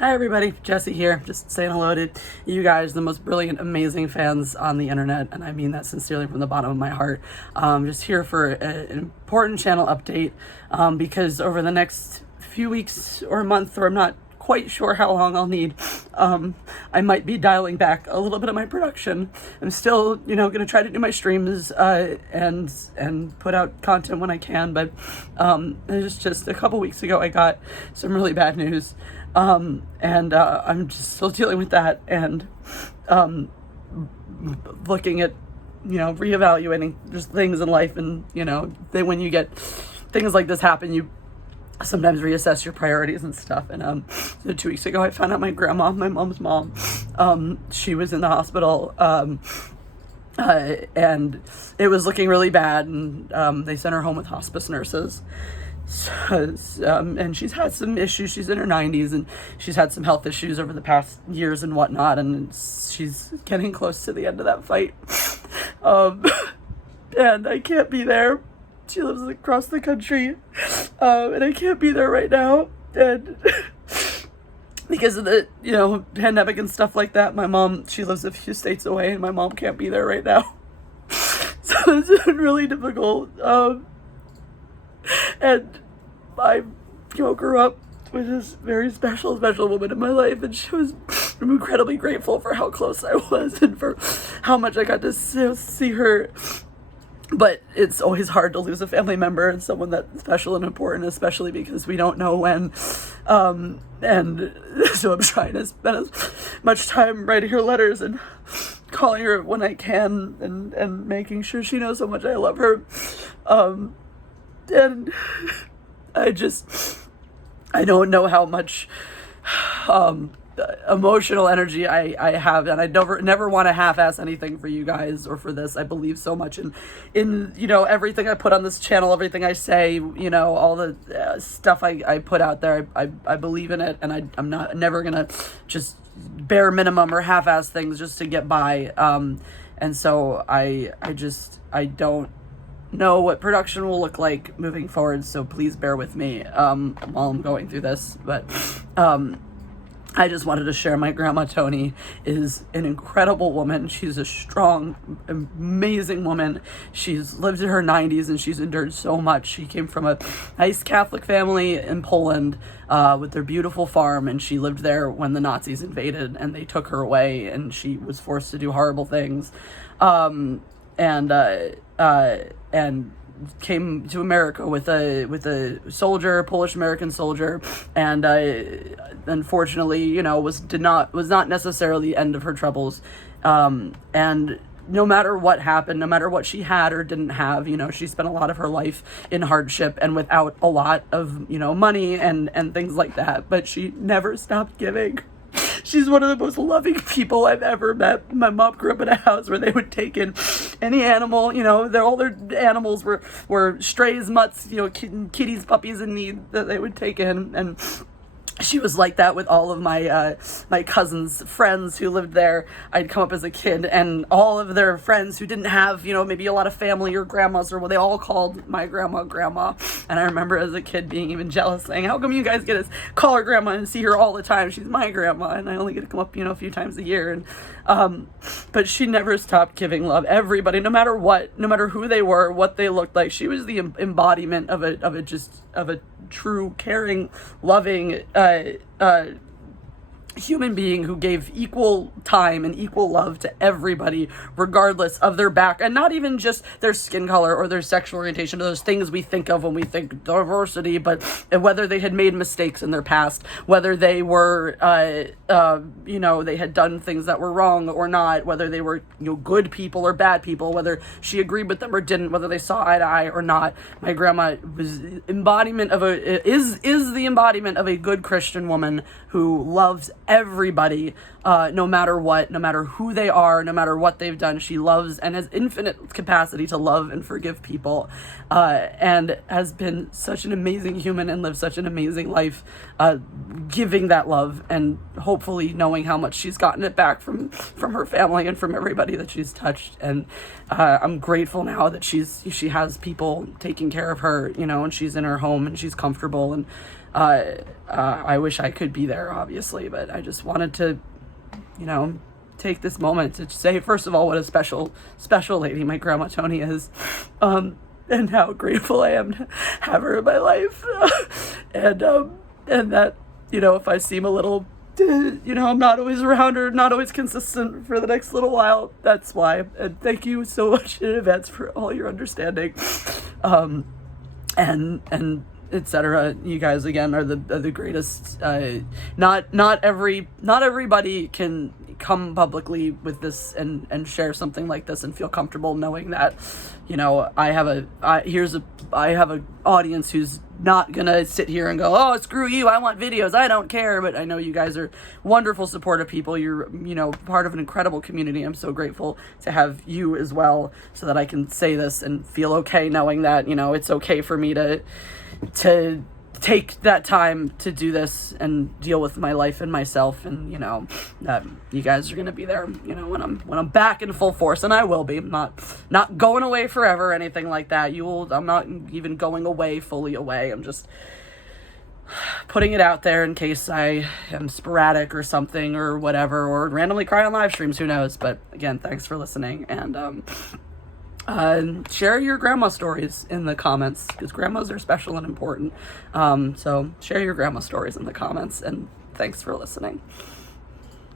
Hi everybody, Jesse here, just saying hello to you guys, the most brilliant, amazing fans on the internet, and I mean that sincerely from the bottom of my heart. Just here for an important channel update, because over the next few weeks or month, or I'm not quite sure how long I'll need, I might be dialing back a little bit of my production. I'm still, going to try to do my streams and put out content when I can, but just a couple weeks ago I got some really bad news. And I'm just still dealing with that and looking at, reevaluating just things in life. And, when you get things like this happen, you sometimes reassess your priorities and stuff. And so 2 weeks ago, I found out my grandma, my mom's mom, she was in the hospital. And it was looking really bad. And they sent her home with hospice nurses. And she's had some issues. She's in her 90s and she's had some health issues over the past years and whatnot, and she's getting close to the end of that fight. And I can't be there. She lives across the country, and I can't be there right now. And because of the, pandemic and stuff like that, my mom, she lives a few states away, and my mom can't be there right now. So it's been really difficult. And I, grew up with this very special woman in my life, and I'm incredibly grateful for how close I was and for how much I got to see her. But it's always hard to lose a family member and someone that's special and important, especially because we don't know when. And so I'm trying to spend as much time writing her letters and calling her when I can and making sure she knows how much I love her. And I don't know how much emotional energy I have, and I never want to half-ass anything for you guys or for this. I believe so much in everything I put on this channel, everything I say, all the stuff I put out there. I believe in it, and I'm never gonna just bare minimum or half-ass things just to get by. And so I don't know what production will look like moving forward, so please bear with me while I'm going through this. But I just wanted to share my grandma Tony is an incredible woman. She's a strong, amazing woman. She's lived in her 90s and she's endured so much. She came from a nice Catholic family in Poland with their beautiful farm, and she lived there when the Nazis invaded and they took her away, and she was forced to do horrible things. And came to America with a soldier, Polish American soldier, and unfortunately, was not necessarily the end of her troubles. And no matter what happened, no matter what she had or didn't have, she spent a lot of her life in hardship and without a lot of money and things like that. But she never stopped giving. She's one of the most loving people I've ever met. My mom grew up in a house where they would take in any animal, all their animals were strays, mutts, kitties, puppies in need that they would take in. And she was like that with all of my my cousins' friends who lived there. I'd come up as a kid, and all of their friends who didn't have, maybe a lot of family or grandmas, or what they all called my grandma. And I remember as a kid being even jealous, saying, "How come you guys get to call her grandma and see her all the time? She's my grandma, and I only get to come up, a few times a year." And but she never stopped giving love. Everybody, no matter what, no matter who they were, what they looked like, she was the embodiment of a true, caring, loving human being who gave equal time and equal love to everybody, regardless of their back, and not even just their skin color or their sexual orientation, those things we think of when we think diversity, but whether they had made mistakes in their past, whether they were, they had done things that were wrong or not, whether they were, good people or bad people, whether she agreed with them or didn't, whether they saw eye to eye or not. My grandma was the embodiment of a good Christian woman who loves everybody, no matter what, no matter who they are, no matter what they've done. She loves and has infinite capacity to love and forgive people, and has been such an amazing human and lived such an amazing life, giving that love and hopefully knowing how much she's gotten it back from her family and from everybody that she's touched. And I'm grateful now that she has people taking care of her, and she's in her home and she's comfortable. And I wish I could be there, obviously, but I just wanted to, take this moment to say, first of all, what a special lady my Grandma Tony is, and how grateful I am to have her in my life, and that, if I seem a little, I'm not always around or not always consistent for the next little while, that's why. And thank you so much in advance for all your understanding, and etc. You guys again are the greatest. Not everybody can come publicly with this and share something like this and feel comfortable knowing that, I have a audience who's not gonna sit here and go, oh, screw you, I want videos, I don't care. But I know you guys are wonderful, supportive people. You're, part of an incredible community. I'm so grateful to have you as well, so that I can say this and feel okay knowing that, it's okay for me to take that time to do this and deal with my life and myself, and that you guys are gonna be there, when I'm back in full force, and I will be. I'm not going away forever or anything like that. I'm not even going away fully away. I'm just putting it out there in case I am sporadic or something or whatever, or randomly cry on live streams, who knows. But again, thanks for listening, and share your grandma stories in the comments, because grandmas are special and important. So share your grandma stories in the comments, and thanks for listening.